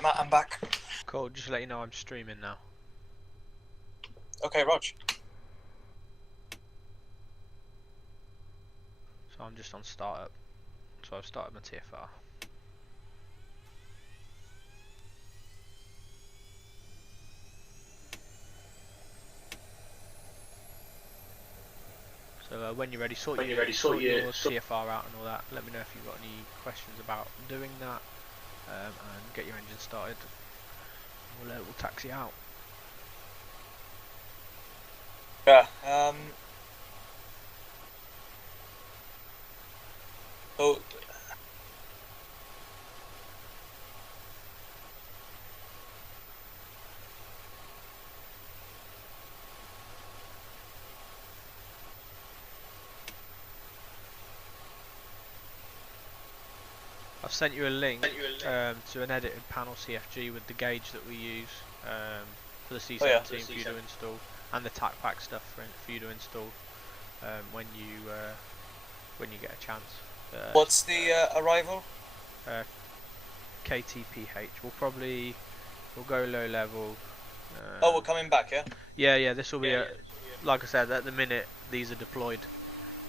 Okay, Matt, I'm back. Cool, just to let you know I'm streaming now. Okay, Rog. So I'm just on startup. So I've started my TFR. So when you're ready, sort your TFR out and all that. Let me know if you've got any questions about doing that, and get your engine started. We'll taxi out. Yeah. So I've sent you a link to an edited panel CFG with the gauge that we use for the C17 for you to install, and the tack pack stuff for you to install when you get a chance. what's the arrival? Ktph. We'll go low level. Oh, we're coming back, yeah? Yeah. This will be like I said, at the minute these are deployed,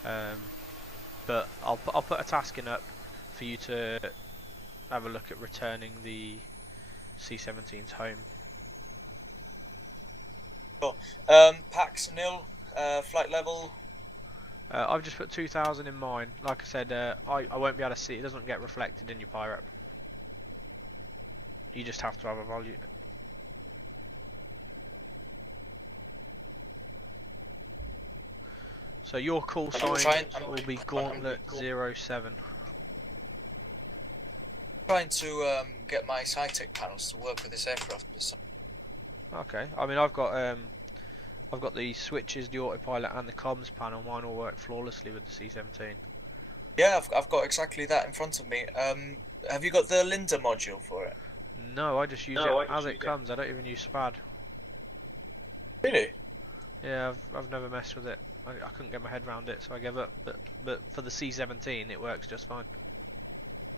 but I'll put a task in up for you to have a look at returning the C17's home. Cool. Packs nil, flight level. I've just put 2000 in mine. Like I said, I won't be able to see it. It doesn't get reflected in your pirate. You just have to have a value. So your call sign will be Gauntlet 07. Trying to get my SciTech panels to work with this aircraft. Okay. I mean, I've got the switches, the autopilot, and the comms panel. Mine all work flawlessly with the C17. Yeah, I've got exactly that in front of me. Have you got the Linda module for it? No, I just use it as it comes. I don't even use SPAD. Really? Yeah, I've never messed with it. I couldn't get my head around it, so I gave up. But for the C17, it works just fine.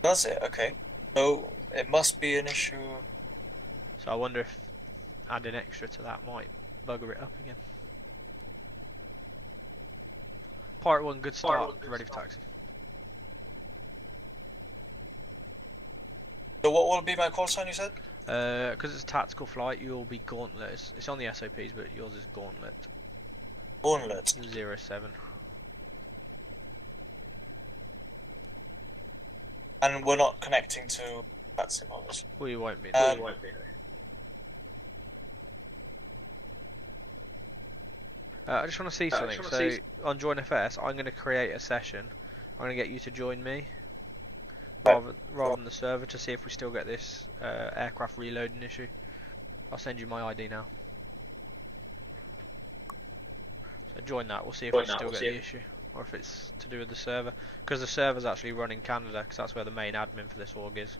Does it? Okay. So it must be an issue. So I wonder if adding extra to that might bugger it up again. Pirate 1, good start. Ready for taxi. So what will be my call sign, you said? Because it's a tactical flight, you'll be Gauntlet. It's on the SOPs, but yours is Gauntlet. Gauntlet 07. And we're not connecting to that sim, obviously. We won't be. I just want to see something. So on Join FS, I'm going to create a session. I'm going to get you to join me rather than the server to see if we still get this aircraft reloading issue. I'll send you my ID now. So join that. We'll see if we still get the issue, or if it's to do with the server. Because the server's actually run in Canada, because that's where the main admin for this org is.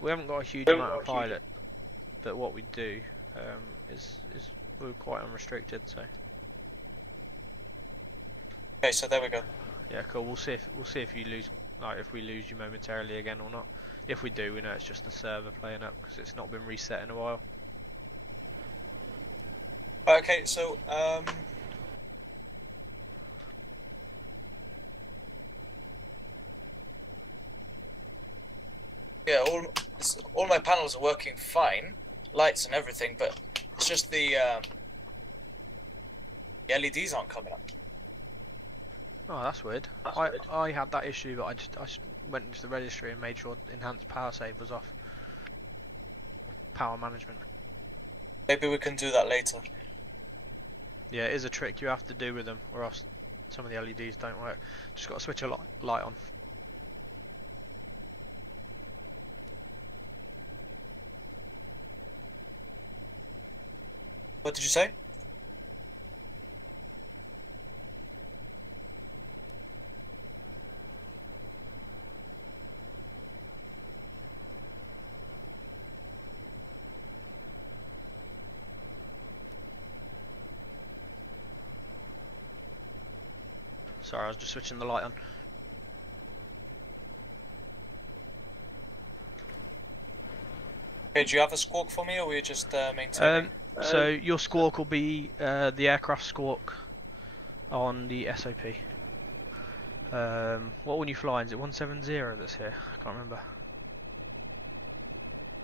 We haven't got a huge amount of pilot, but what we do is we're quite unrestricted. So. Okay, so there we go. Yeah, cool. We'll see if you lose, like if we lose you momentarily again or not. If we do, we know it's just the server playing up because it's not been reset in a while. Okay, so yeah, all my panels are working fine, lights and everything, but it's just the LEDs aren't coming up. Oh, that's weird. I had that issue, but I just went into the registry and made sure enhanced power save was off. Power management. Maybe we can do that later. Yeah, it is a trick you have to do with them, or else some of the LEDs don't work. Just got to switch a light on. What did you say? Sorry, I was just switching the light on. Okay, do you have a squawk for me, or were you just maintaining? So your squawk will be the aircraft squawk on the SOP. What one you flying? Is it 170 that's here? I can't remember.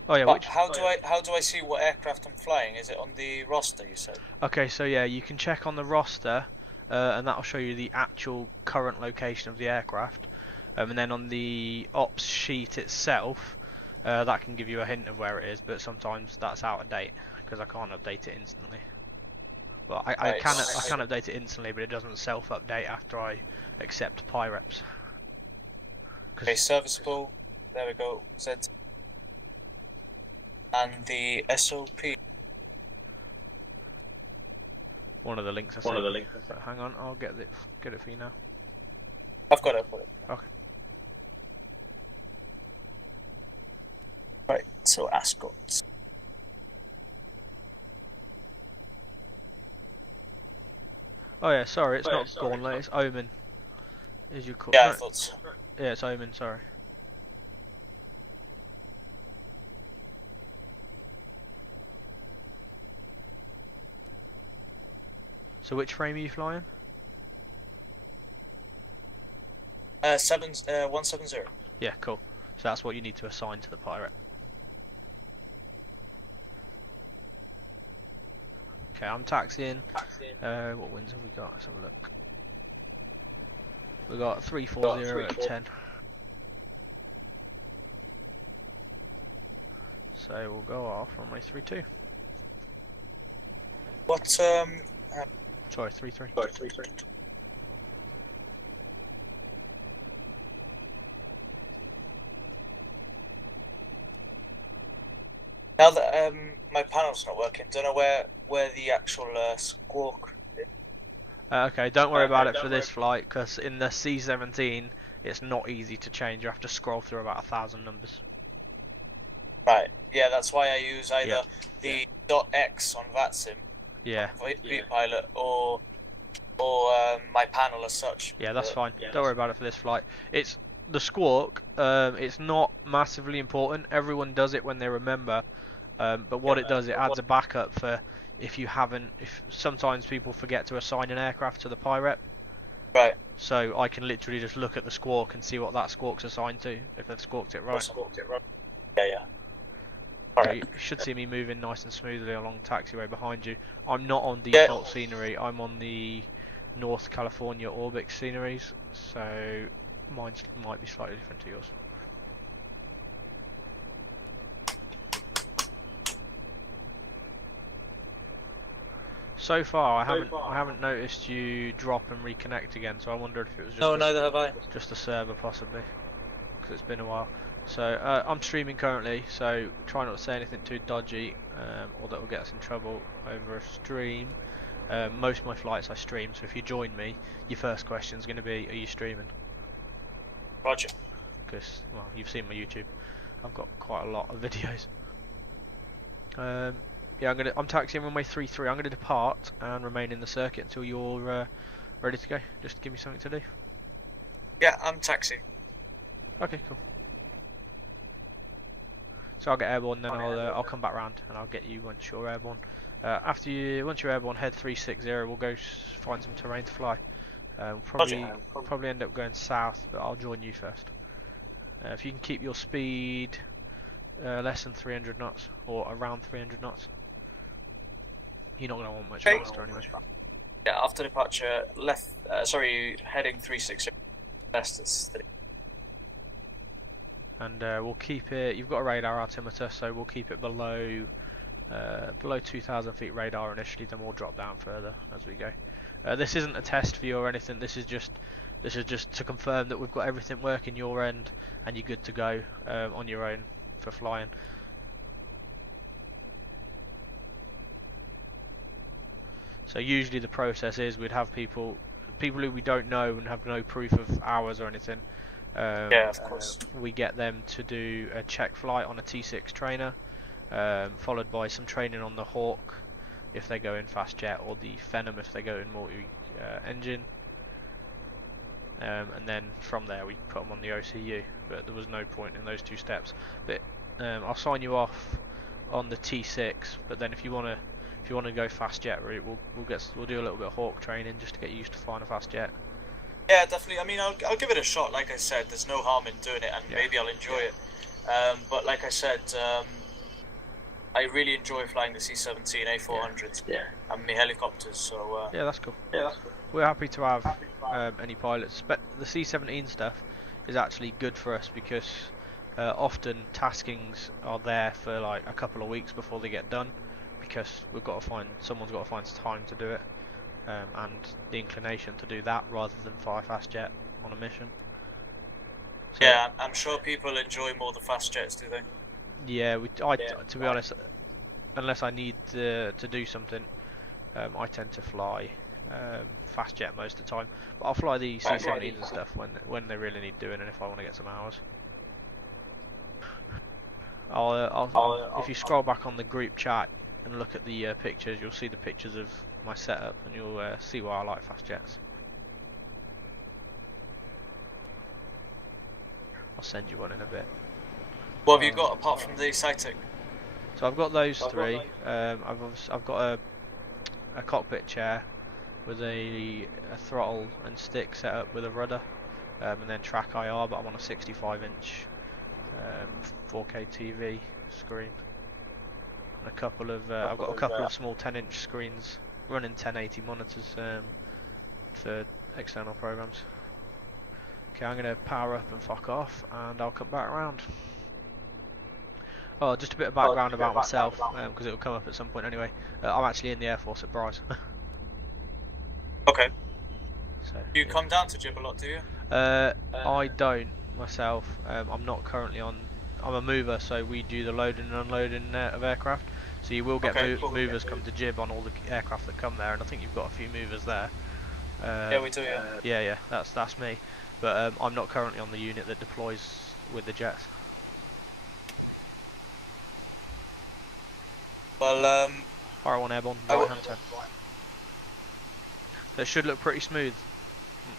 Oh yeah, But how do I see what aircraft I'm flying? Is it on the roster, you said? Okay, so yeah, you can check on the roster, and that'll show you the actual current location of the aircraft. And then on the ops sheet itself, that can give you a hint of where it is, but sometimes that's out of date because I can't update it instantly. Well, I can update it instantly, but it doesn't self-update after I accept PyReps. Okay, serviceable. There we go. Z. And the SOP. One of the links I sent. But hang on, I'll get it for you now. I've got it. Okay. Right. So ascots. Oh yeah, sorry, it's not Gauntlet, it's Omen. Is you call? Yeah, No. I thought so. Yeah, it's Omen. Sorry. So which frame are you flying? 170. Yeah, cool. So that's what you need to assign to the pirate. Okay, I'm taxiing. What winds have we got? Let's have a look. We got 340 at 10. So we'll go off runway 32. What Sorry, 33. Now that my panel's not working, don't know where the actual squawk is. Okay, don't worry about it for this flight, because in the C17 it's not easy to change. You have to scroll through about 1,000 numbers. Right. Yeah, that's why I use either the .x on VATSIM, Yeah. Pilot, or my panel as such. Yeah, that's fine. Don't worry about it for this flight. It's the squawk. It's not massively important. Everyone does it when they remember. But what it does, it adds a backup for if you haven't. If sometimes people forget to assign an aircraft to the PyRep. Right. So I can literally just look at the squawk and see what that squawk's assigned to, if they've squawked it right. Yeah. So you should see me moving nice and smoothly along the taxiway behind you. I'm not on default scenery. I'm on the North California Orbix sceneries, so mine might be slightly different to yours. So far, I haven't noticed you drop and reconnect again. So I wondered if it was just neither have I. Just a server possibly, because it's been a while. So I'm streaming currently, so try not to say anything too dodgy, or that will get us in trouble over a stream. Most of my flights I stream, so if you join me, your first question is going to be, are you streaming? Roger. Because, well, you've seen my YouTube. I've got quite a lot of videos. Yeah, I'm taxiing runway 33. I'm going to depart and remain in the circuit until you're ready to go. Just give me something to do. Yeah, I'm taxiing. Okay, cool. So I'll get airborne, then I'll come back round and I'll get you once you're airborne. Once you're airborne, head 360. We'll go find some terrain to fly. Probably end up going south, but I'll join you first. If you can keep your speed less than 300 knots or around 300 knots, you're not going to want much faster anyway. Yeah, after departure, heading 360. Less. And we'll keep it. You've got a radar altimeter, so we'll keep it below 2,000 feet radar initially. Then we'll drop down further as we go. This isn't a test for you or anything. This is just to confirm that we've got everything working your end and you're good to go on your own for flying. So usually the process is we'd have people who we don't know and have no proof of hours or anything. Yeah, of course. We get them to do a check flight on a T6 trainer, followed by some training on the Hawk if they go in fast jet, or the Phenom if they go in multi engine. and then from there we put them on the OCU. But there was no point in those 2 steps. But I'll sign you off on the T6. But then if you wanna go fast jet route, we'll do a little bit of hawk training just to get used to flying a fast jet. Yeah, definitely. I mean, I'll give it a shot. Like I said, there's no harm in doing it, and maybe I'll enjoy it. But like I said, I really enjoy flying the C17 A400s and my helicopters. So yeah, that's cool. We're happy to have any pilots, but the C17 stuff is actually good for us because often taskings are there for like a couple of weeks before they get done, because someone's got to find time to do it, and the inclination to do that rather than fly fast jet on a mission. So, yeah, I'm sure people enjoy more the fast jets, do they? Yeah, to be honest, unless I need to do something, I tend to fly fast jet most of the time. But I'll fly the C17s and stuff when they really need doing, and if I want to get some hours. If you scroll back on the group chat and look at the pictures, you'll see the pictures of my setup, and you'll see why I like fast jets. I'll send you one in a bit. What have you got apart from the sighting? So I've got those 3. I've got a cockpit chair with a throttle and stick set up with a rudder, and then track IR, but I'm on a 65-inch 4K TV screen, and I've got a couple of small 10-inch screens running 1080 monitors for external programs. Okay, I'm going to power up and fuck off, and I'll come back around. Oh, just a bit of background about myself, because it'll come up at some point anyway. I'm actually in the Air Force at Bryce. Okay. So, you come down to Jib a lot, do you? I don't myself. I'm not currently on. I'm a mover, so we do the loading and unloading of aircraft. So you will get movers come to Jib on all the aircraft that come there, and I think you've got a few movers there. Yeah, we do. Yeah, that's me. But I'm not currently on the unit that deploys with the jets. Well, Fire 1 airborne, right hand turn. So it should look pretty smooth.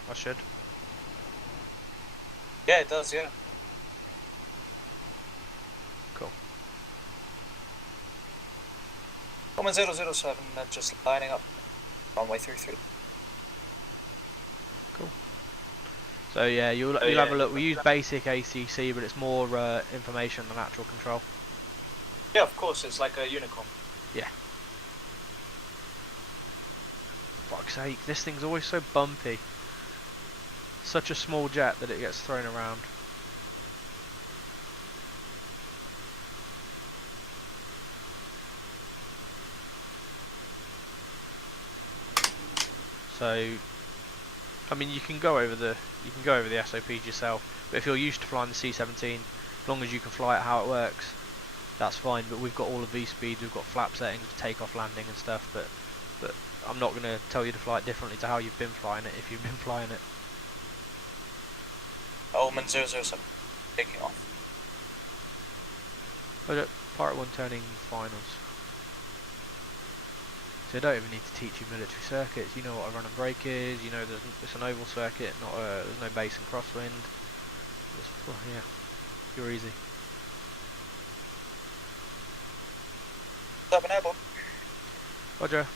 I should. Yeah, it does, yeah. Cool. Common 007, just lining up runway 33. Cool. So yeah, you'll have a look. We use basic ACC, but it's more information than actual control. Yeah, of course, it's like a unicorn. Yeah. Fuck's sake, this thing's always so bumpy. Such a small jet that it gets thrown around. So, I mean, you can go over the SOPs yourself, but if you're used to flying the C17, as long as you can fly it how it works, that's fine. But we've got all of these speeds, we've got flap settings, takeoff, landing, and stuff. But I'm not going to tell you to fly it differently to how you've been flying it if you've been flying it. Omen 007, taking off. Oh look, Pirate 1 turning finals. So I don't even need to teach you military circuits. You know what a run and brake is. You know it's an oval circuit, there's no base and crosswind. Oh, yeah, you're easy. 7 airborne. Roger.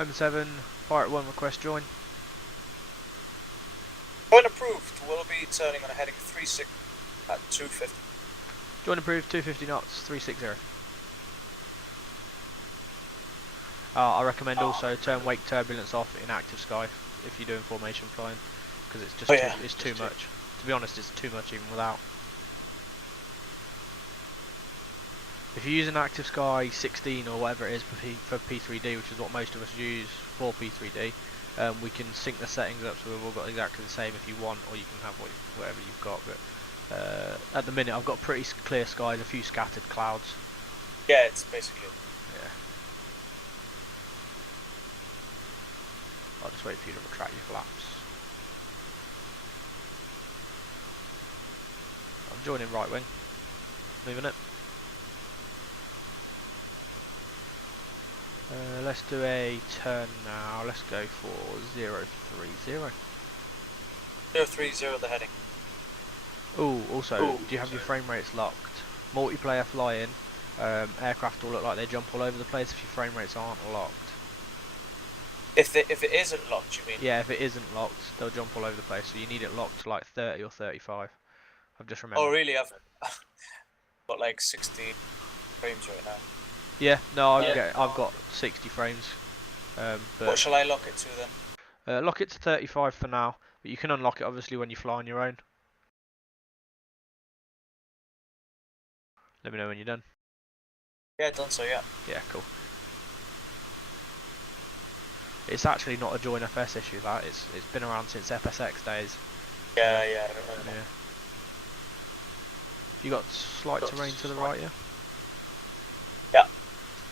Omen 7, Pirate 1 request join. Join approved. We'll be turning on a heading 36 at 250. Join approved, 250 knots, 360. I recommend also turn wake turbulence off in active sky if you're doing formation flying, because it's just it's too much. To be honest, it's too much even without. If you're using active sky 16 or whatever it is for P3D, which is what most of us use for P3D, we can sync the settings up so we've all got exactly the same if you want, or you can have whatever you've got. But at the minute I've got pretty clear skies, a few scattered clouds. Yeah, it's basically. Yeah. I'll just wait for you to retract your flaps. I'm joining right wing. Moving it. Let's do a turn now. Let's go for 030. 030 the heading. Oh, also, do you have your frame rates locked? Multiplayer flying, aircraft will look like they jump all over the place if your frame rates aren't locked. If it isn't locked, you mean? Yeah, if it isn't locked, they'll jump all over the place. So you need it locked to like 30 or 35. I've just remembered. Oh, really? I've got like 60 frames right now. Yeah, no, I've got 60 frames. But what shall I lock it to then? Lock it to 35 for now, but you can unlock it obviously when you fly on your own. Let me know when you're done. Yeah, done so, yeah. Yeah, cool. It's actually not a Join FS issue, that. It's been around since FSX days. Yeah, yeah, I remember. Yeah. You got slight terrain to the right, yeah? Yeah.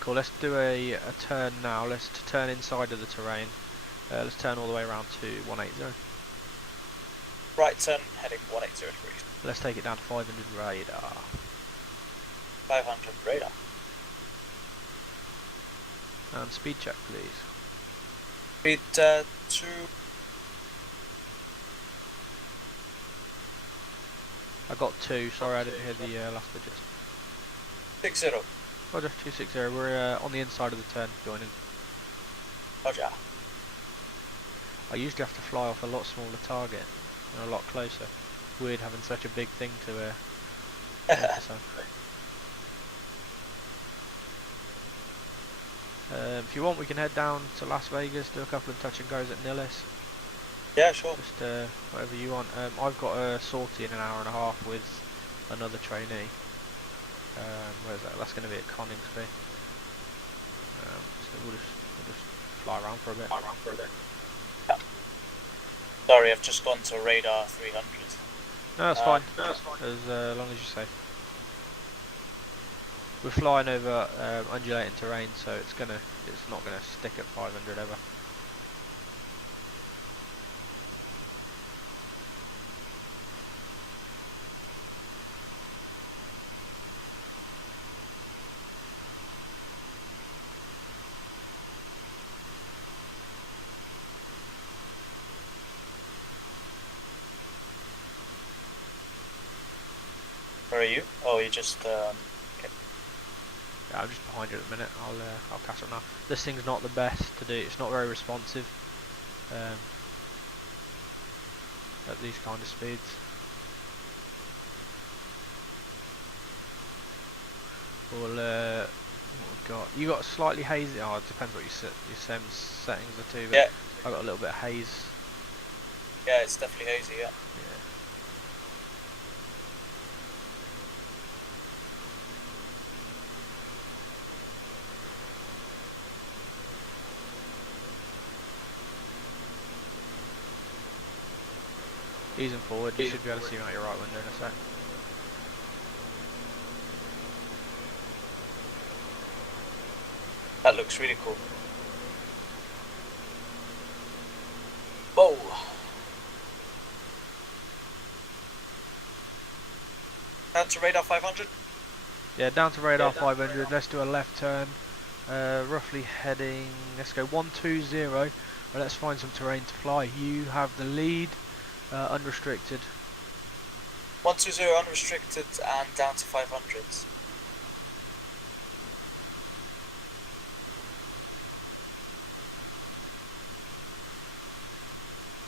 Cool, let's do a turn now. Let's turn inside of the terrain. Let's turn all the way around to 180. Right turn, heading 180 degrees. Let's take it down to 500 radar. 500 radar. And speed check, please. Speed 2. I got 2, sorry I didn't hear the last digits. 60. Roger, 260, we're on the inside of the turn, joining. Roger. I usually have to fly off a lot smaller target and a lot closer. Weird having such a big thing to focus on. If you want, we can head down to Las Vegas, do a couple of touch and goes at Nillis. Yeah, sure. Just whatever you want. I've got a sortie in an hour and a half with another trainee. Where's that? That's going to be at Coningsby. So we'll just fly around for a bit. Yeah. Sorry, I've just gone to radar 300. No, that's fine. As long as you're safe. We're flying over undulating terrain, so it's not gonna stick at 500 ever. Where are you? Oh, you just okay. Yeah, I'm just behind you at the minute. I'll catch up now. This thing's not the best to do. It's not very responsive at these kind of speeds. Well, what we've got? You got slightly hazy. Oh, it depends what your SEM settings are too. But Yeah. I got a little bit of haze. Yeah, it's definitely hazy. Yeah. Easing forward, you should be able to see him out your right window in a sec. That looks really cool. Whoa! Down to radar 500? Yeah, down to radar 500. Let's do a left turn. Roughly heading, let's go 120. Well, let's find some terrain to fly. You have the lead, unrestricted. 120 unrestricted and down to 500.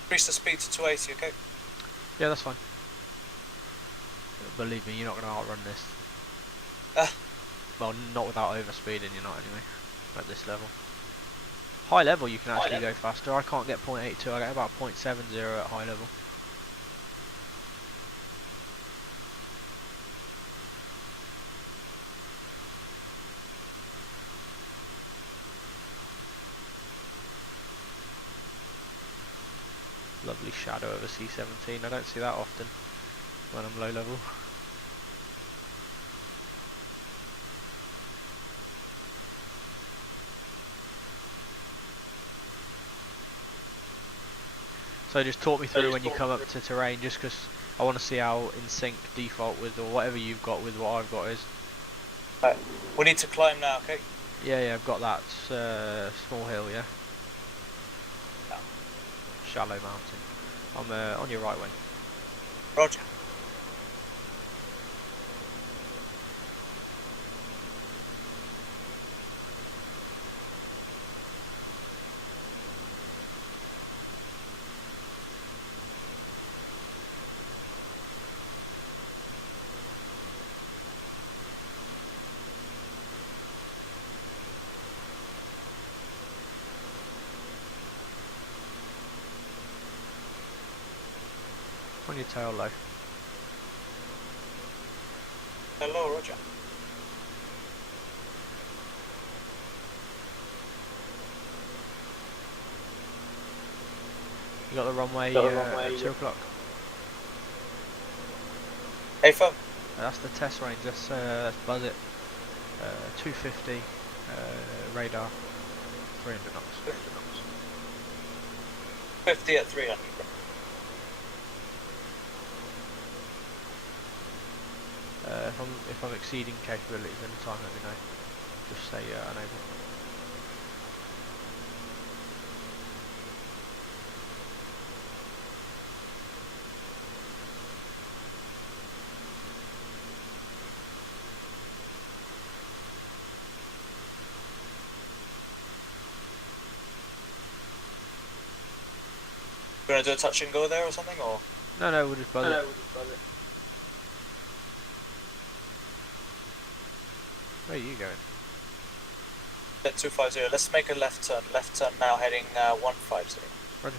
Increase the speed to 280, okay? Yeah, that's fine. Believe me, you're not going to outrun this. Well, not without overspeeding, you're not anyway, at this level. High level you can actually go faster. I can't get 0.82, I get about 0.70 at high level. Lovely shadow of a C17, I don't see that often when I'm low level. So just talk me through when you come up to terrain, just because I want to see how in sync default with, or whatever you've got with what I've got is. Right. We need to climb now, okay? Yeah, I've got that small hill, yeah? Shallow mountain. I'm on your right wing. Roger. On your tail low. Hello, Roger. You got the runway, at 2 o'clock. Hey, firm. That's the test range. Let's buzz it. 250 radar, 300 knots. 50 at 300. If I'm exceeding capabilities anytime, let me know. Just say unable. You want to do a touch and go there or something, or? No, we'll just buzz it. Where are you going? At 250. Let's make a left turn. Left turn now, heading 150. Roger.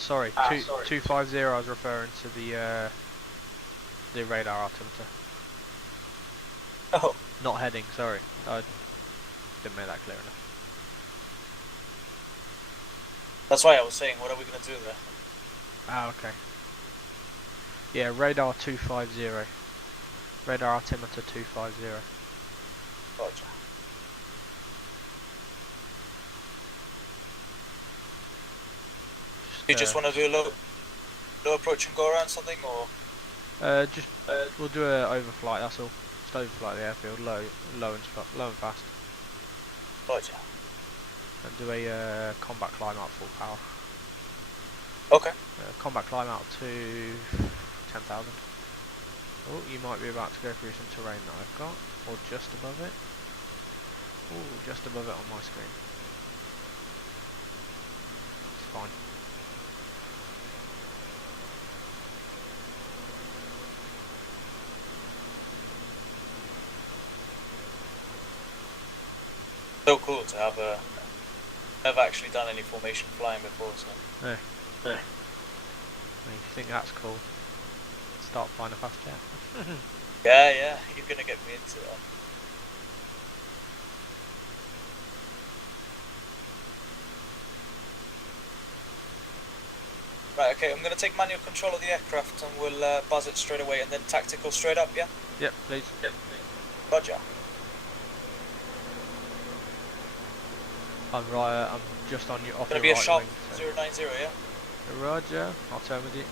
Sorry. 250. I was referring to the radar altimeter. Oh. Not heading. Sorry, I didn't make that clear enough. That's why I was saying, what are we going to do there? Okay. Yeah, radar 250. Radar altimeter 250. Roger. You just want to do a low approach and go around something, or? We'll do a overflight. That's all. Just overflight the airfield, low and fast, Roger. and do a combat climb out full power. Okay. Combat climb out to 10,000. Oh, you might be about to go through some terrain that I've got, or just above it. Oh, just above it on my screen. It's fine. So cool to have never actually done any formation flying before, so. Yeah. If you think that's cool, start flying a fast jet. Yeah, you're gonna get me into that. Right, okay, I'm gonna take manual control of the aircraft and we'll buzz it straight away, and then tactical straight up, yeah? Yep, please. Roger. I'm right. I'm just on your off Gonna your be a right sharp wing. So. 090, yeah? Roger. I'll turn with you.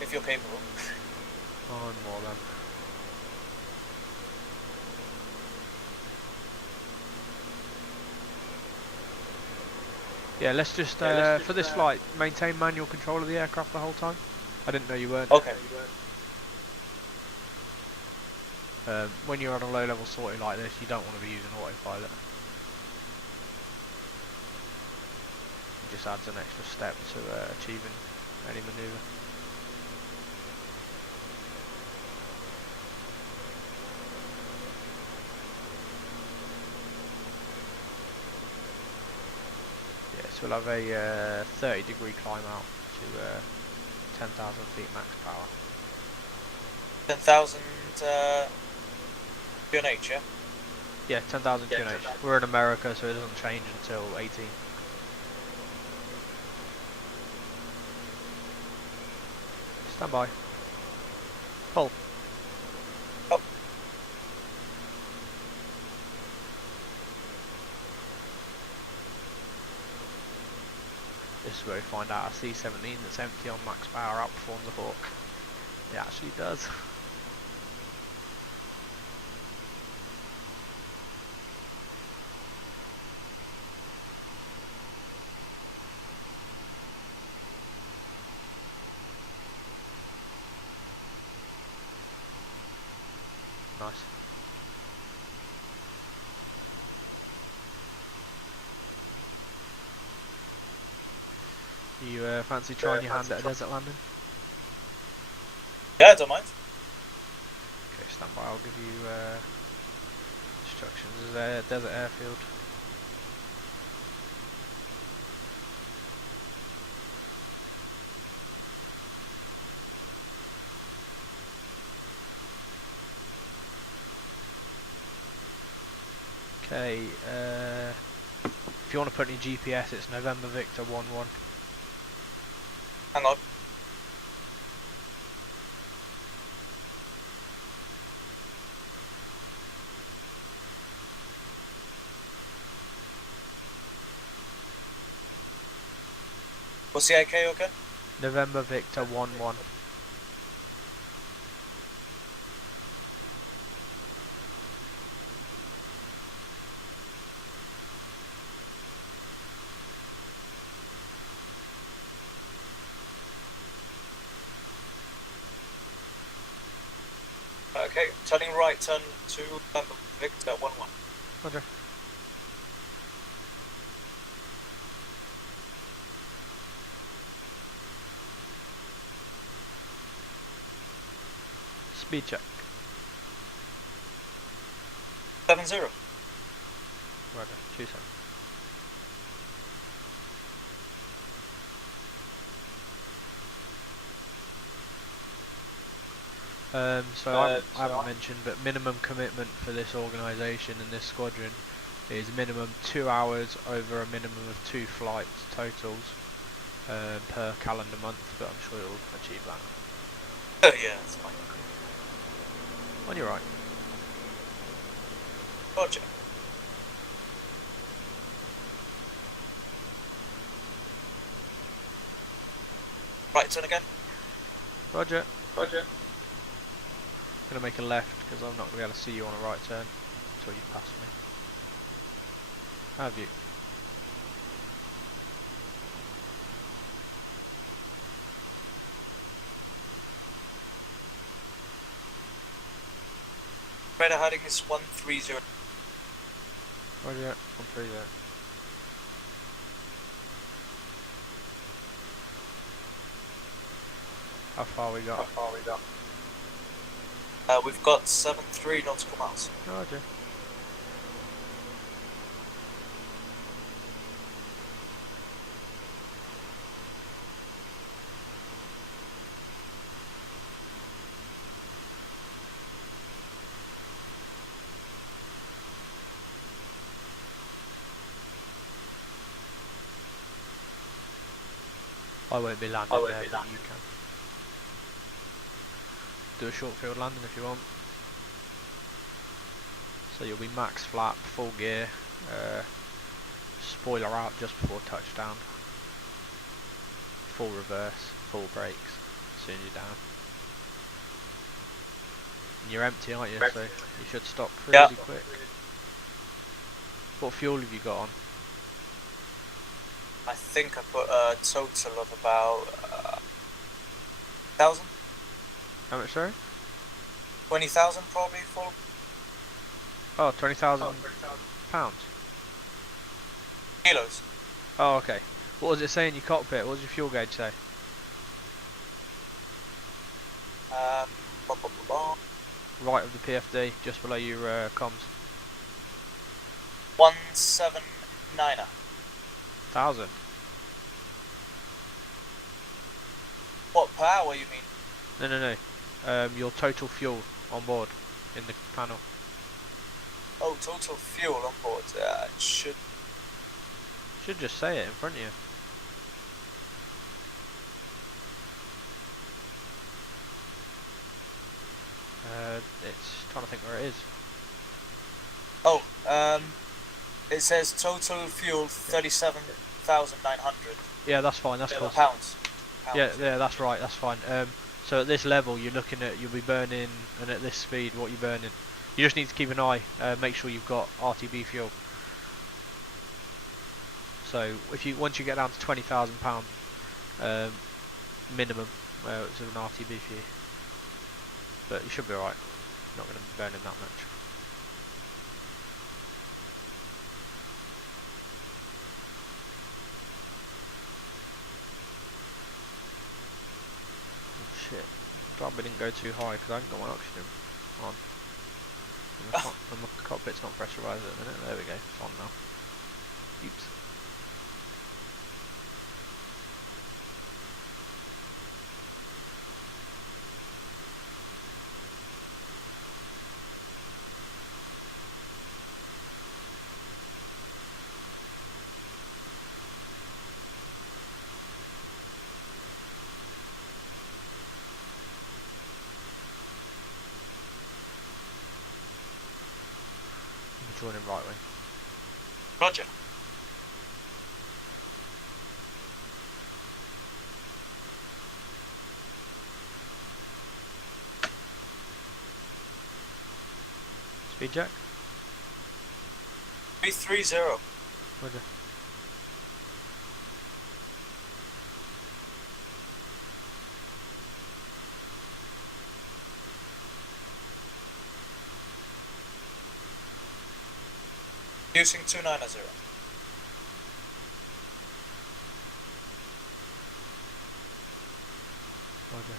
If you're capable. On more than. Yeah, let's just for this flight maintain manual control of the aircraft the whole time. I didn't know you weren't. Okay. When you're on a low level sortie like this, you don't want to be using autopilot. It just adds an extra step to achieving any manoeuvre. Yeah, so we'll have a 30-degree climb out to 10,000 feet max power. 10,000 QNH, yeah? Yeah, 10,000 QNH. We're in America, so it doesn't change until 18. Stand by. Pull. Oh. This is where we find out a C17 that's empty on max power outperforms a Hawk. It actually does. nice. You fancy trying your hand at a desert landing? Yeah, I don't mind. Okay, stand by. I'll give you instructions. There's a desert airfield. Okay, if you want to put in your GPS, it's November Victor 11. Hang on. What's the IK again? November Victor 11. Okay, turning right, turn to Victor 11. Roger. Speed check. 70. Roger. 27. So I haven't mentioned, but minimum commitment for this organisation and this squadron is minimum 2 hours over a minimum of 2 flights totals per calendar month, but I'm sure you'll achieve that. Oh yeah, that's fine. On your right. Roger. Right, turn again. Roger. Roger. I'm going to make a left because I'm not going to be able to see you on a right turn until you pass me. Have you? Radar heading is 130. Roger. 130. How far we got? We've got 73 nautical miles. Roger. I won't be landing there, but you can. Do a short field landing if you want. So you'll be max flap, full gear, spoiler out just before touchdown, full reverse, full brakes as soon as you're down. And you're empty, aren't you? So you should stop pretty quick. What fuel have you got on? I think I put a total of about 1,000. How much, sorry? 20,000 probably full. Oh, 20,000 pounds. Kilos. Oh, okay. What was it saying in your cockpit? What does your fuel gauge say? Right of the PFD, just below your comms. 179er. 1,000. What, per hour you mean? No. Your total fuel on board in the panel. Oh, total fuel on board. It should. Should just say it in front of you. It's trying to think where it is. Oh, it says total fuel 37,900. Yeah, that's fine. That's cool. Pounds. Yeah, that's right. That's fine. So at this level, you'll be burning, and at this speed, what you're burning. You just need to keep an eye. Make sure you've got RTB fuel. So once you get down to £20,000 minimum, it's an RTB for you. But you should be alright. Not going to be burning that much. Oh shit. Glad we didn't go too high because I haven't got my oxygen on. And my cockpit's not pressurised at the minute. There we go. It's on now. Oops. I'm joining right wing. Roger. Speed check. P3-0. Roger. Using 290. Roger.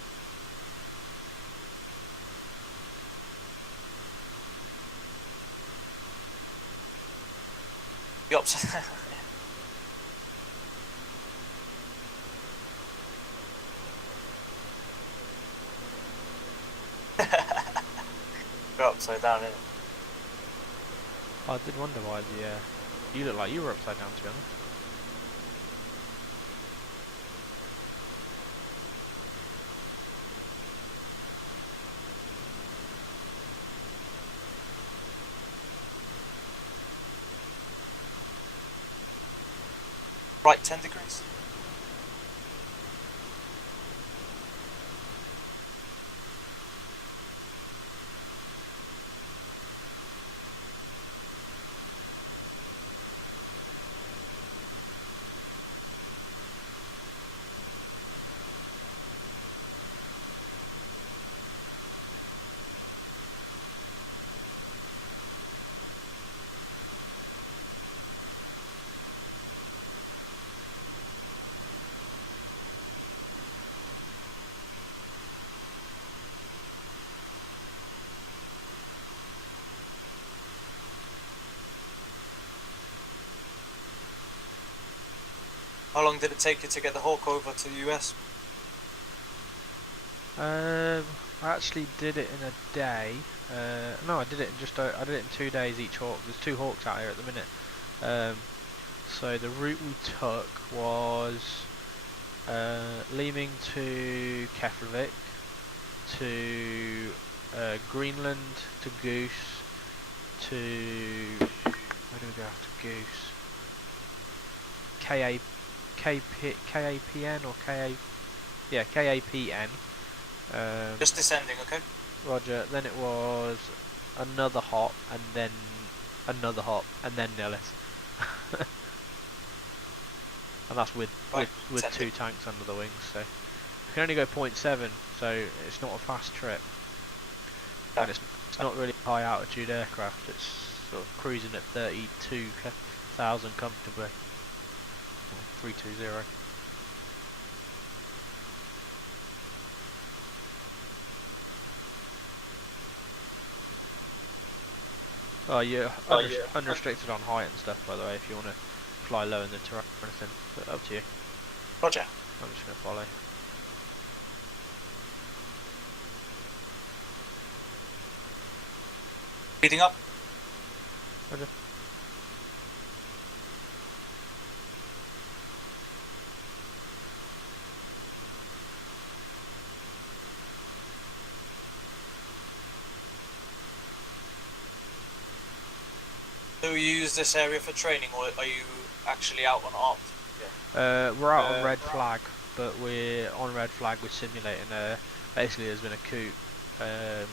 Be upside. Go upside down, innit? I did wonder why you look like you were upside down, to be honest. Right 10 degrees. How long did it take you to get the Hawk over to the US? I actually did it in a day. No, I did it in 2 days each hawk. There's 2 hawks out here at the minute. So the route we took was Leeming to Keflavik, to Greenland, to Goose, to where do we go after Goose? KAPN or KA? Yeah, KAPN. Just descending, okay? Roger. Then it was another hop, and then another hop, and then Nillis. And that's with 2 tanks under the wings, so you can only go 0.7, so it's not a fast trip, and it's not really high altitude aircraft. It's sort of cruising at 32,000 comfortably, or 320. Oh, you're unrestricted on height and stuff, by the way, if you want to fly low in the terrain or anything, but up to you. Roger. I'm just going to follow. Speeding up. Roger. Do you use this area for training, or are you actually out on ARP? We're out on red flag, but we're on red flag with simulating. Basically, there's been a coup, and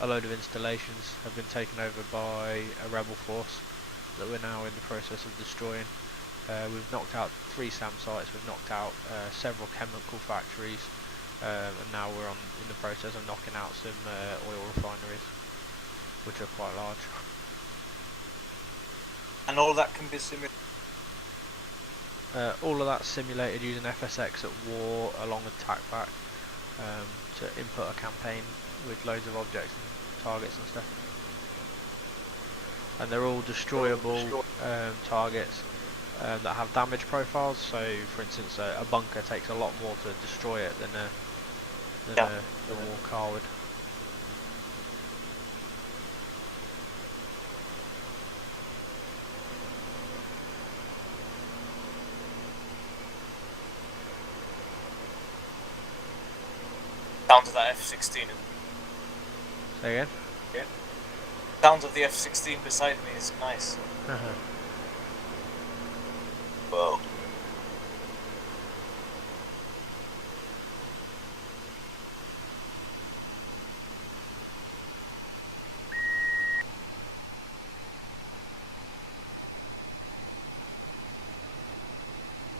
a load of installations have been taken over by a rebel force that we're now in the process of destroying. We've knocked out 3 SAM sites, we've knocked out several chemical factories, and now we're in the process of knocking out some oil refineries, which are quite large. And all that can be simulated. All of that's simulated using FSX at war along with TACPAC to input a campaign with loads of objects and targets and stuff. And they're all destroyable targets that have damage profiles. So, for instance, a bunker takes a lot more to destroy it than a war car would. Sound of that F-16. Say again? Yeah. Sound of the F-16 beside me is nice. Whoa.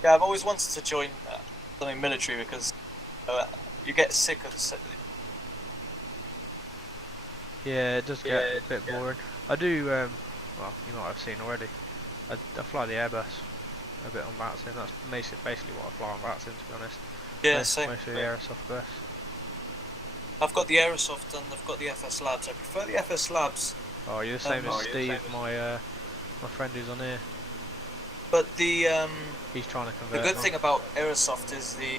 Yeah, I've always wanted to join something military because you get sick of the. Yeah, it does get a bit boring. I do, well, you might have seen already, I fly the Airbus a bit on VATSIM. That's basically what I fly on VATSIM, to be honest. Yeah, same. Mostly the Aerosoft bus. I've got the Aerosoft and I've got the FS Labs. I prefer the FS Labs. Oh, you're the same as Steve, my friend who's on here. But the he's trying to convert. The good thing about Aerosoft is the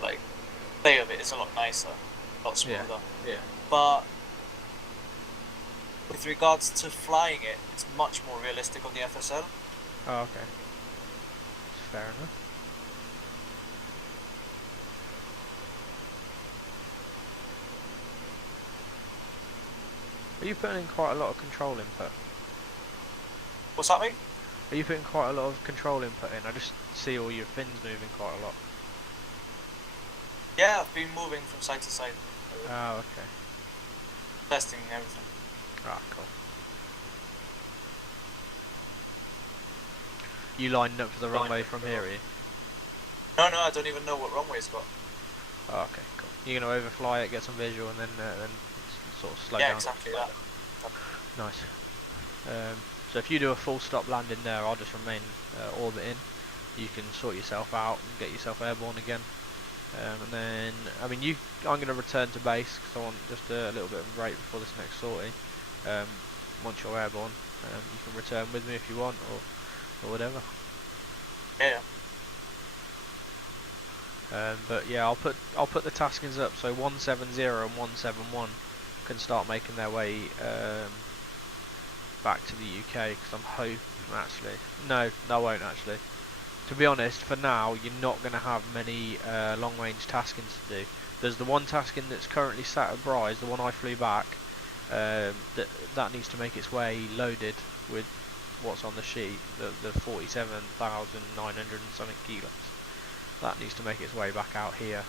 like play of it is a lot nicer, a lot smoother. Yeah. But with regards to flying it, it's much more realistic on the FSL. Oh, okay. Fair enough. Are you putting in quite a lot of control input? What's that mean? Are you putting quite a lot of control input in? I just see all your fins moving quite a lot. Yeah, I've been moving from side to side. Oh, okay. Testing everything. Ah, cool. You lined up for the runway from here, are you? No, I don't even know what runway it's got. Oh, okay, cool. You're going to overfly it, get some visual, and then sort of slow down. Yeah, exactly that. Nice. So if you do a full stop landing there, I'll just remain orbiting. You can sort yourself out and get yourself airborne again. And then, I mean, I'm going to return to base because I want just a little bit of a break before this next sortie. Once you're airborne, you can return with me if you want, or whatever. Yeah. But yeah, I'll put the taskings up so 170 and 171 can start making their way back to the UK, because I'm hoping actually. No, I won't actually. To be honest, for now, you're not going to have many long-range taskings to do. There's the one tasking that's currently sat at Bryce, the one I flew back. That needs to make its way loaded with what's on the sheet, the 47,900 and something kilos. That needs to make its way back out here.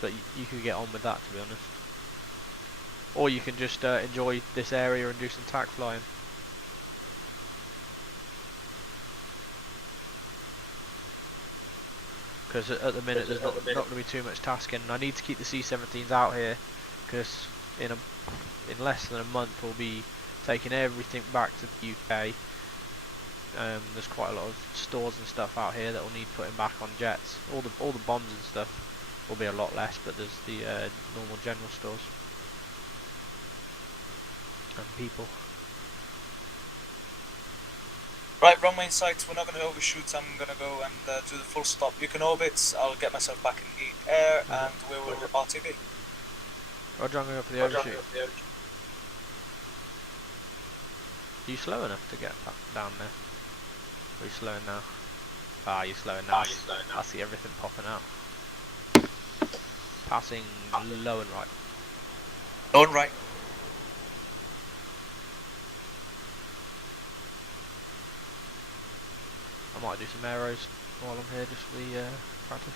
But you could get on with that, to be honest. Or you can just enjoy this area and do some tac flying. Because at the minute there's not going to be too much tasking. I need to keep the C17s out here because in less than a month we'll be taking everything back to the UK. There's quite a lot of stores and stuff out here that will need putting back on jets. All the bombs and stuff will be a lot less, but there's the normal general stores and people. Right, runway sights, we're not going to overshoot, I'm going to go and do the full stop. You can orbit, I'll get myself back in the air, and we will RTB. Roger, I'm going for the overshoot. Are you slow enough to get down there? Or are you slowing now? Ah, you're slowing now. I see everything popping out. Passing low and right. Low and right. I might do some arrows while I'm here just for the practice.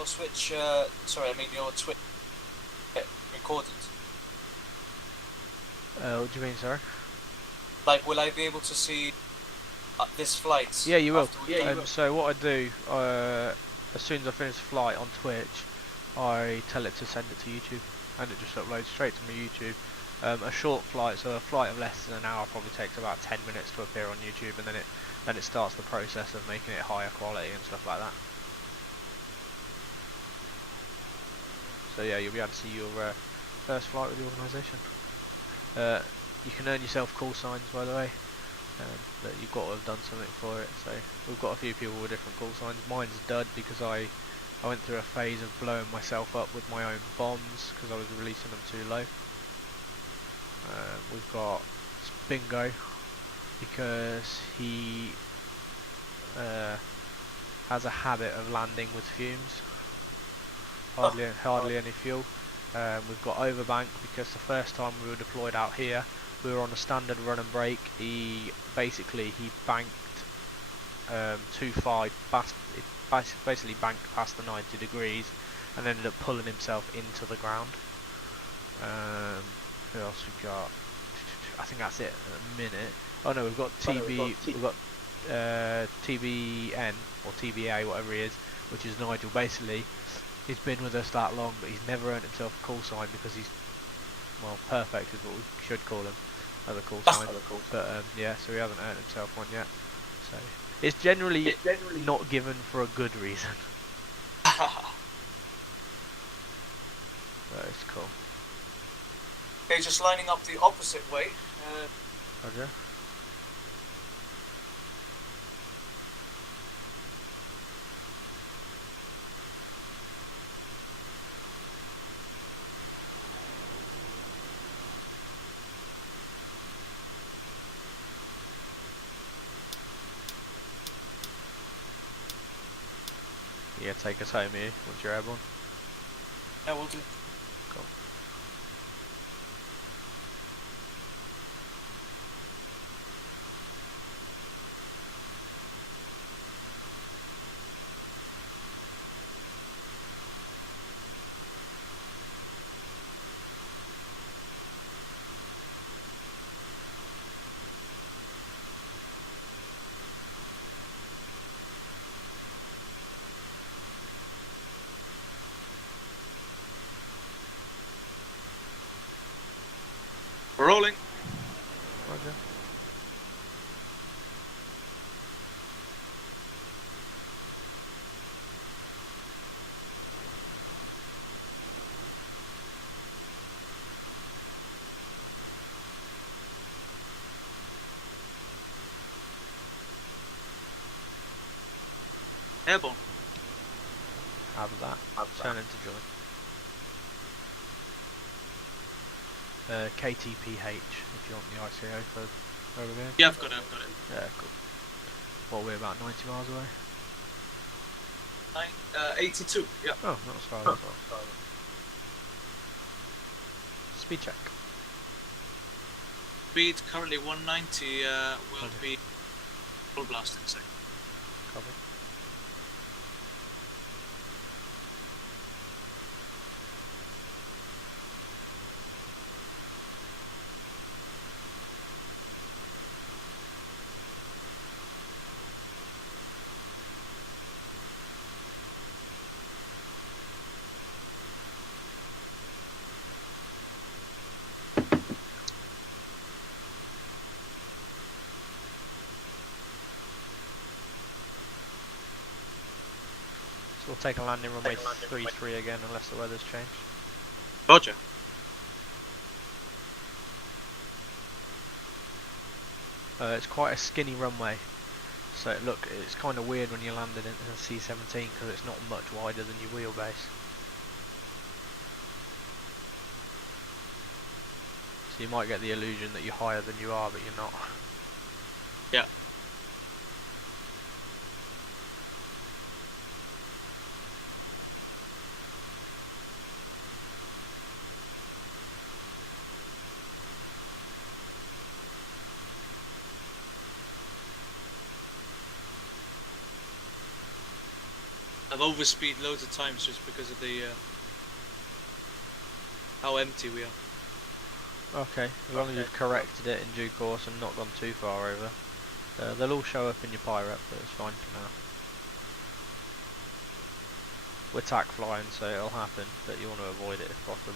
your Switch? Your Twitch recorded? What do you mean, sorry? Like, will I be able to see this flight? Yeah, you will. Yeah. So what I do, as soon as I finish the flight on Twitch, I tell it to send it to YouTube, and it just uploads straight to my YouTube. A short flight, so a flight of less than an hour, probably takes about 10 minutes to appear on YouTube, and then it starts the process of making it higher quality and stuff like that. So yeah, you'll be able to see your first flight with the organisation. You can earn yourself call signs, by the way. That you've got to have done something for it. So we've got a few people with different call signs. Mine's Dud because I went through a phase of blowing myself up with my own bombs because I was releasing them too low. We've got Bingo because he has a habit of landing with fumes. Hardly any fuel. We've got Overbank because the first time we were deployed out here, we were on a standard run and brake. He banked too far. Basically banked past the 90 degrees and ended up pulling himself into the ground. Who else we got? I think that's it at the minute. Oh no, we've got TBN or TBA, whatever he is, which is Nigel. Basically, he's been with us that long, but he's never earned himself a call sign because he's, well, perfect is what we should call him as a call sign. But yeah, so he hasn't earned himself one yet. So it's generally not given for a good reason. But it's cool. Okay, just lining up the opposite way. Roger. Yeah, take us home here once you're airborne. Yeah, we'll do. Cool. We're rolling. Roger. Airborne. How was that? Turn in to join. Ktph if you want the ICO for over there. Yeah, I've got it. Yeah, cool. What, we're about 90 miles away? 82, yeah. Oh, not as far as well. Speed check. Speed currently 190, will be full blast in a second. Copy. So we'll take a landing runway 33 again unless the weather's changed. Roger. It's quite a skinny runway, so it's kind of weird when you landed in a C17 because it's not much wider than your wheelbase. So you might get the illusion that you're higher than you are, but you're not. Yeah. I've overspeed loads of times just because of the how empty we are. Okay, as long as you've corrected it in due course and not gone too far over. They'll all show up in your pirate, but it's fine for now. We're tack flying, so it'll happen, but you want to avoid it if possible.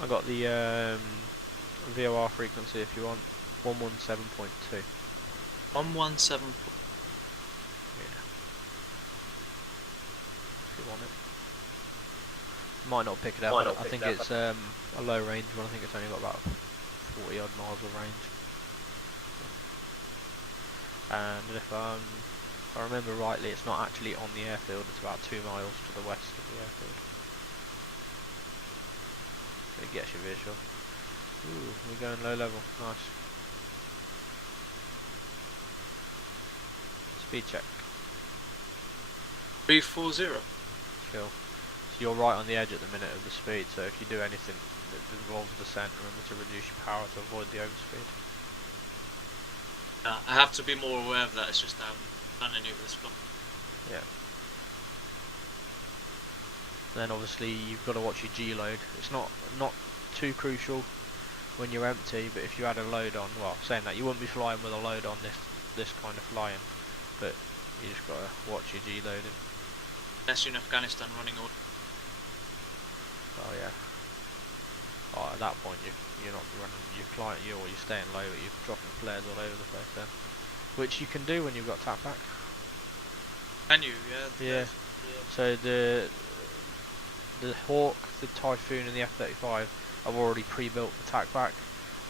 I got the VOR frequency if you want, 117.2. 117. Yeah. If you want it. Might not pick it up. I think it's a low range one. I think it's only got about 40 odd miles of range. And if I remember rightly, it's not actually on the airfield. It's about 2 miles to the west of the airfield. It gets you visual. Ooh, we're going low level. Nice. Speed check. 340. Cool. So you're right on the edge at the minute of the speed, so if you do anything that involves descent, remember to reduce your power to avoid the overspeed. I have to be more aware of that, it's just I haven't done any of this block. Yeah. Then obviously you've got to watch your G load. It's not too crucial when you're empty, but if you had a load on, well, saying that, you wouldn't be flying with a load on this kind of flying, but you just got to watch your G loading. Unless you're in Afghanistan running all. Oh yeah. Oh, at that point you're not running, you're staying low, but you're dropping flares all over the place then. Which you can do when you've got tap back. Can you? Yeah. So the Hawk, the Typhoon and the F-35 I've already pre-built the tack back.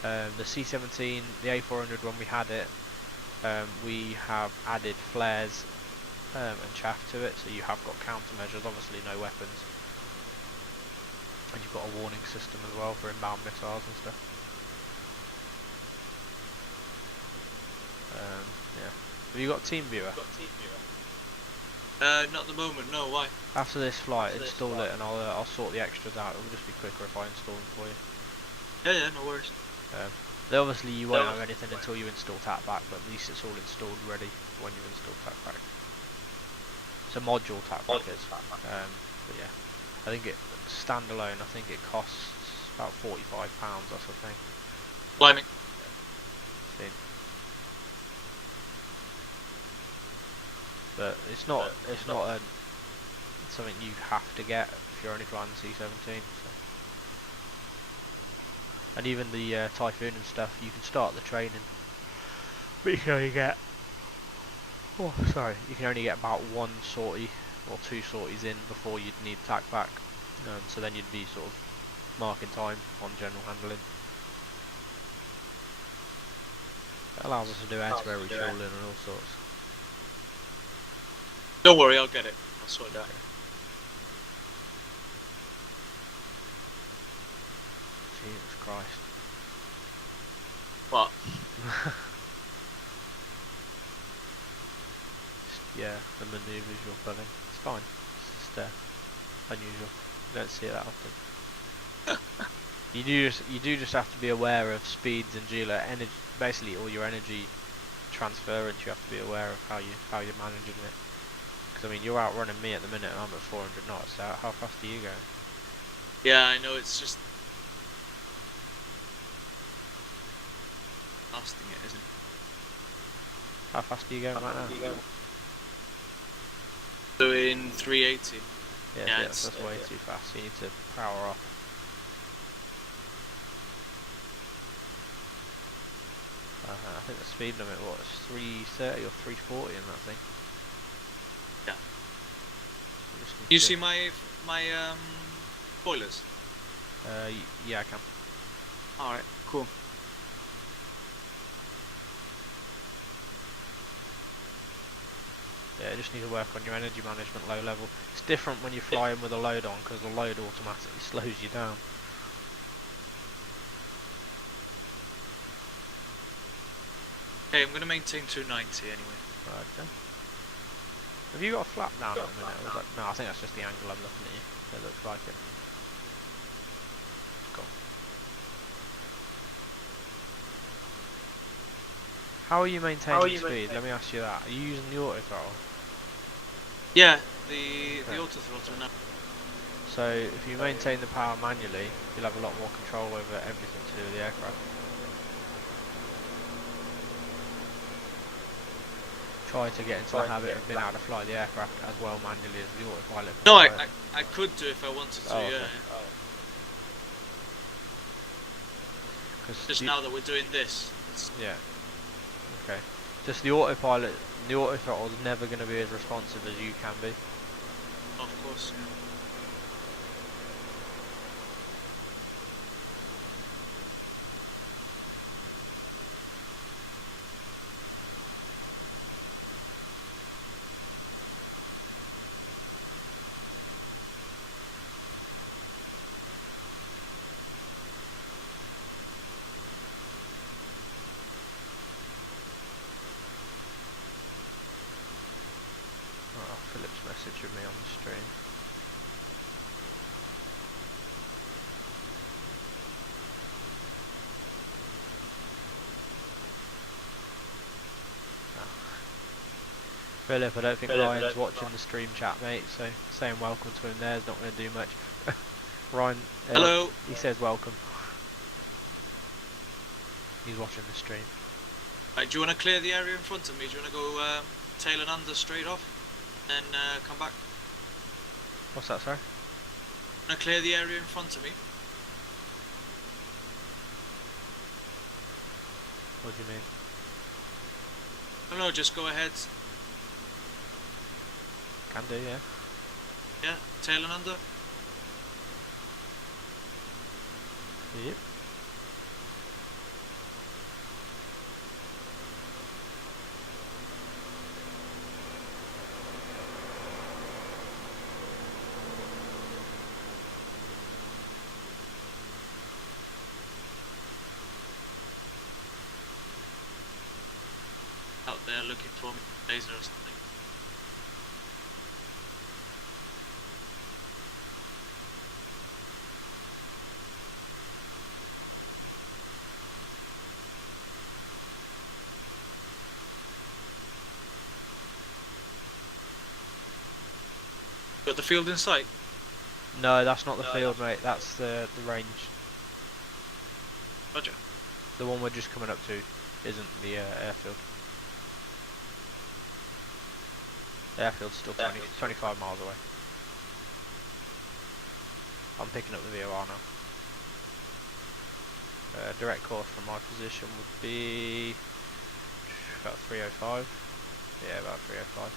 The C17, the A400 when we had it, we have added flares and chaff to it, so you have got countermeasures, obviously no weapons. And you've got a warning system as well for inbound missiles and stuff. Yeah. Have you got TeamViewer? Not at the moment, no, why? After this flight, install it and I'll sort the extras out. It'll just be quicker if I install them for you. Yeah, no worries. Obviously you won't have anything until you install TACPack, but at least it's all installed ready when you've installed TACPack. It's a module TACPack is. But yeah, I think it standalone. I think it costs about £45. That's the thing. Blimey. But it's not something you have to get if you're only flying the C17. So. And even the Typhoon and stuff, you can start the training, but you can only get you can only get about 1 sortie or 2 sorties in before you'd need TACPack. So then you'd be sort of marking time on general handling. It allows us to do air-to-air refueling and all sorts. Don't worry, I'll get it. I'll sort it out. Okay. Jesus Christ. What? Yeah, the manoeuvres you're pulling. It's fine. It's just unusual. You don't see it that often. You do just have to be aware of speeds and energy. Basically, all your energy transference. You have to be aware of how you're managing it. Because I mean, you're outrunning me at the minute, and I'm at 400 knots. So how fast are you going? Yeah, I know. It's just lasting it, isn't it? How fast are you going right now? Doing 380. Yeah, that's way too fast. So you need to power up. I think the speed limit was 330 or 340 in that thing. Yeah. So you see my boilers? Yeah, I can. All right, cool. Yeah, you just need to work on your energy management low level. It's different when you're flying with a load on because the load automatically slows you down. Okay, I'm going to maintain 290 anyway. Right, okay. Have you got a flap down at the minute? Or is that, no, I think that's just the angle I'm looking at you. It looks like it. Cool. How are you maintaining speed? Let me ask you that. Are you using the auto throttle? Yeah, the auto throttle now. So if you maintain the power manually, you'll have a lot more control over everything to do with the aircraft. Try to get into the habit of being able to fly the aircraft as well manually as the autopilot. No, I could do if I wanted to, okay. yeah. Just now that we're doing this. Yeah. Okay. Just the autopilot, the auto throttle is never going to be as responsive as you can be. Of course, yeah. Philip's message with me on the stream. Philip, I don't think Ryan's watching the stream chat, mate, so saying welcome to him there is not going to do much. Ryan, hello. He says welcome. He's watching the stream. Right, do you want to clear the area in front of me? Do you want to go tail and under straight off, and come back? What's that, sorry? Want to clear the area in front of me? What do you mean? I don't know, just go ahead. Can do, yeah. Yeah, tail and under. Yep. Out there looking for me, laser or something. Got the field in sight? No, that's not the field, mate. That's the range. Roger. The one we're just coming up to isn't the airfield. The airfield's still 25 miles away. I'm picking up the VOR now. Direct course from my position would be about 305. Yeah, about 305.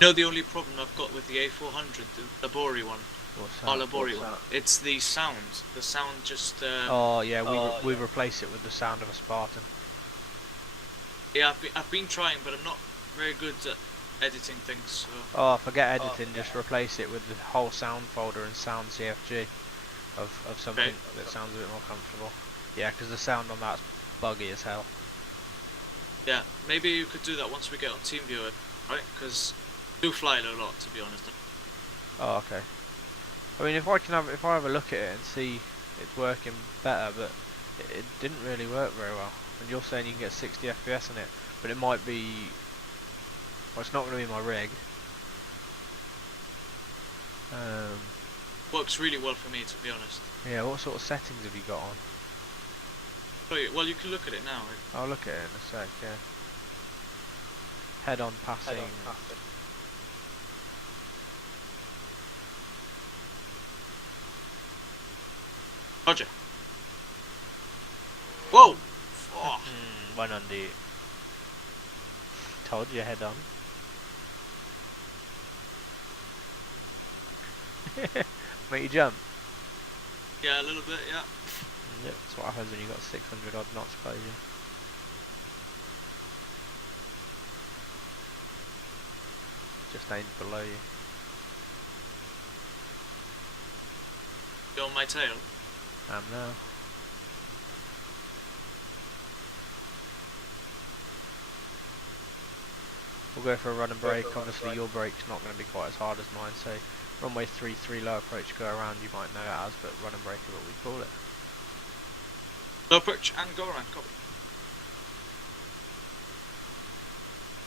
You know the only problem I've got with the A400, the Labori one? What's that? Labori one. It's the sound. The sound just... oh yeah, we replace it with the sound of a Spartan. Yeah, I've been trying, but I'm not very good at editing things. So. Oh, forget editing, just replace it with the whole sound folder and sound CFG of something that sounds a bit more comfortable. Yeah, because the sound on that's buggy as hell. Yeah, maybe you could do that once we get on TeamViewer, right? Because do fly a lot, to be honest. Oh, okay. I mean, if I have a look at it and see it's working better, but it didn't really work very well. And you're saying you can get 60 FPS in it, but it might be. Well, it's not going to be my rig. Works really well for me, to be honest. Yeah. What sort of settings have you got on? Well, you can look at it now. I'll look at it in a sec. Yeah. Head on passing. Roger. Whoa! Oh. One on the. Told you, head on. Make you jump. Yeah, a little bit, yeah. Yep, that's what happens when you've got 600 odd knots closure. Just aimed below you. You on my tail? Now. We'll go for a run and brake. Obviously your brake's not going to be quite as hard as mine, so runway 33 low approach, go around, you might know it as, but run and brake is what we call it. Low approach and go around, copy.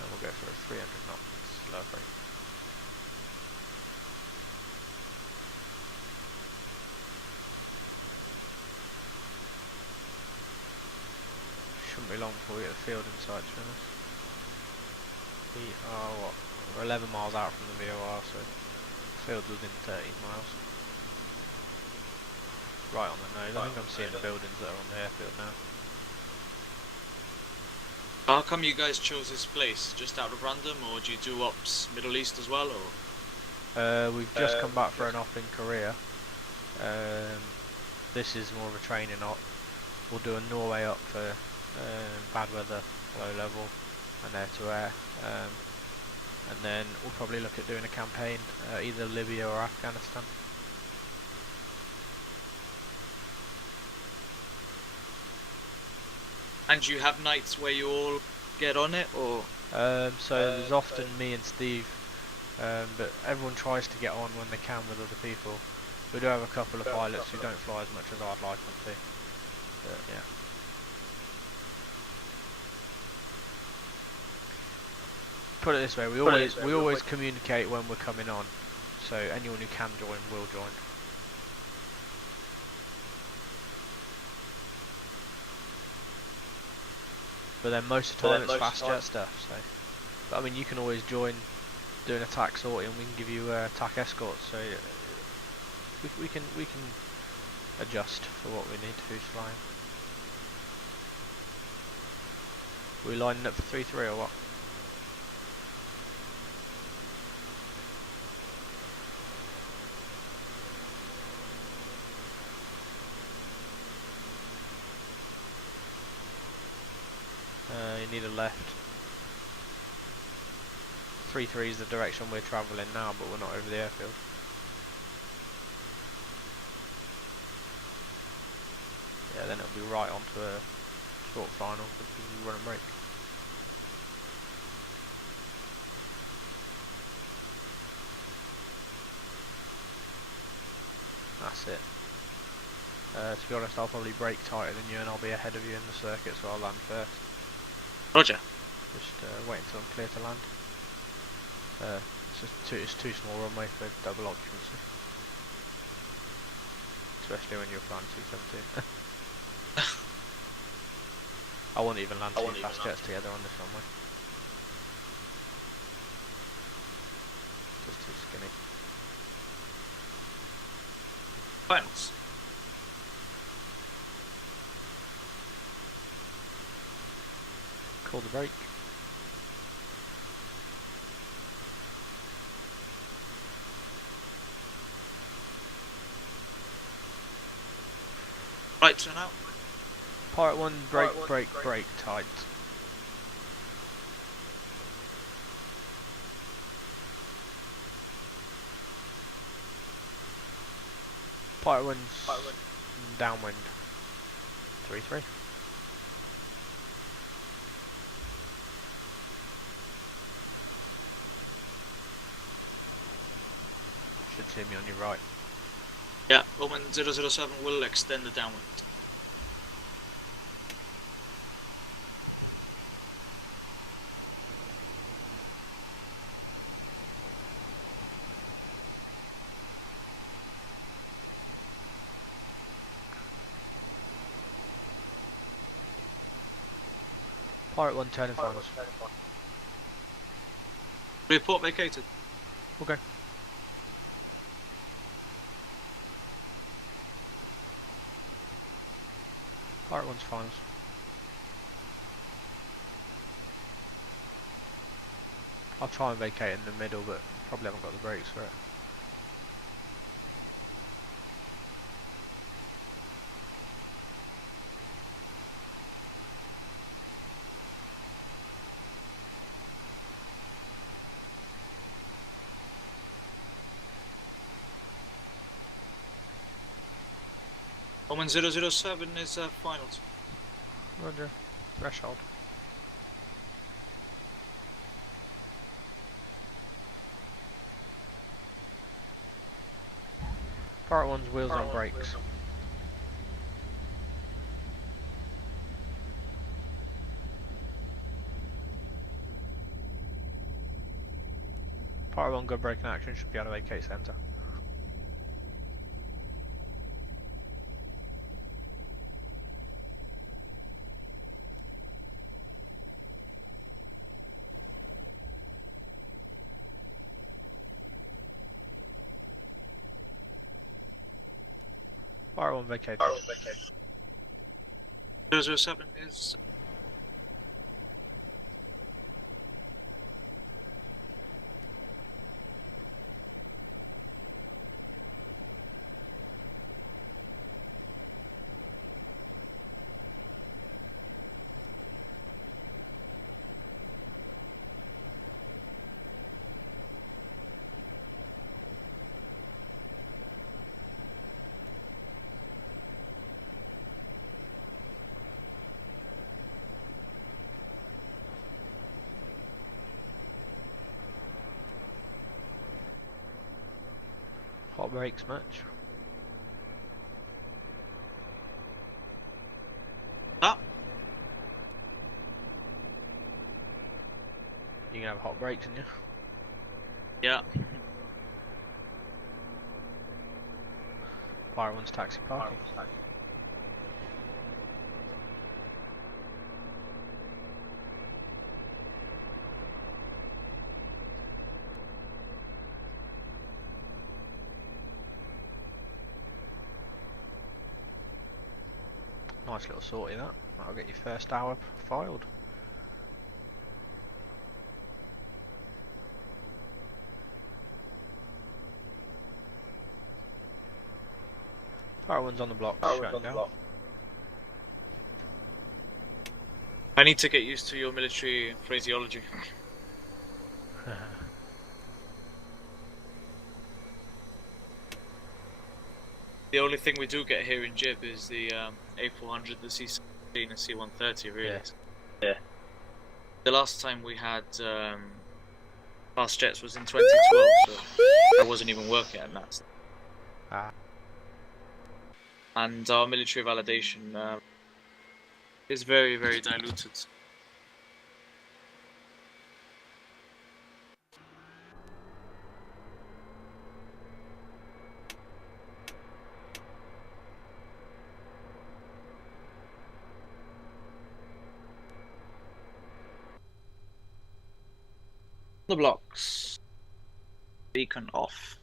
And we'll go for a 300 knots low approach. Shouldn't be long before we get the field in sight, to be honest. We are, what, we're 11 miles out from the VOR, so the field's within 13 miles. Right on the nose. I think I'm seeing the buildings that are on the airfield now. How come you guys chose this place? Just out of random, or do you do ops Middle East as well, or? We've just come back for an op in Korea. This is more of a training op. We'll do a Norway op for bad weather, low level, and air to air. And then we'll probably look at doing a campaign, either Libya or Afghanistan. And do you have nights where you all get on it, or? So there's often me and Steve, but everyone tries to get on when they can with other people. We do have a couple of pilots who don't fly as much as I'd like them to, but yeah. Put it this way, we always communicate when we're coming on, so anyone who can join will join. But then most of the time it's fast jet stuff, so. But I mean, you can always join doing attack sortie and we can give you attack escorts, so we can adjust for what we need, who's flying. Are we lining up for 3-3 or what? You need a left. 3-3 is the direction we're travelling now, but we're not over the airfield. Yeah, then it'll be right onto a short final because we run and brake. That's it. To be honest, I'll probably brake tighter than you and I'll be ahead of you in the circuit, so I'll land first. Roger. Just wait until I'm clear to land. It's too small runway for double occupancy. Especially when you're flying C17. I won't even land two fast jets together on this runway. Just too skinny. Finals. Call the brake. Right, turn out. Part 1, brake tight. Part 1's downwind. 3-3. Should see me on your right. Yeah, Woman 007 will extend the downwind. Pirate 1 turning finals. Report vacated. Okay. Pirate 1's finals. I'll try and vacate in the middle, but probably haven't got the brakes for it. Omen 007 is finals. Roger. Threshold. Part 1's wheels on brakes. Part 1 good braking action, should be able to vacate centre. Part 1 vacate. 007 is... Hot brakes match. Ah. You can have hot brakes in you. Yeah. Part 1's taxi parking. Nice little sortie that. That'll get your first hour filed. Part 1's on the block, shutting down. I need to get used to your military phraseology. The only thing we do get here in Jib is the A400, the C17 and C130 really. Yeah. The last time we had fast jets was in 2012, so I wasn't even working at that. Ah. And our military validation is very, very diluted. The blocks. Beacon off.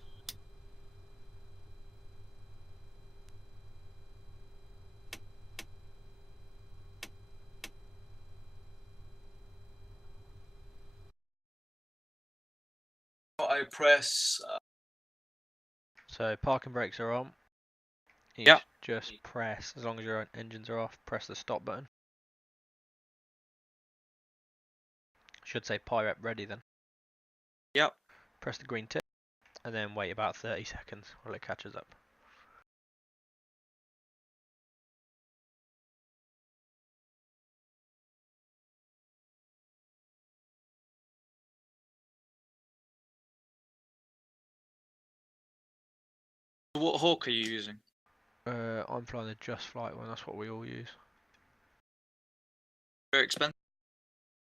I press. So parking brakes are on. Yep. Just press, as long as your engines are off, press the stop button. Should say pirate ready then. Yep. Press the green tick and then wait about 30 seconds while it catches up. What Hawk are you using? I'm flying the Just Flight one, that's what we all use. Very expensive.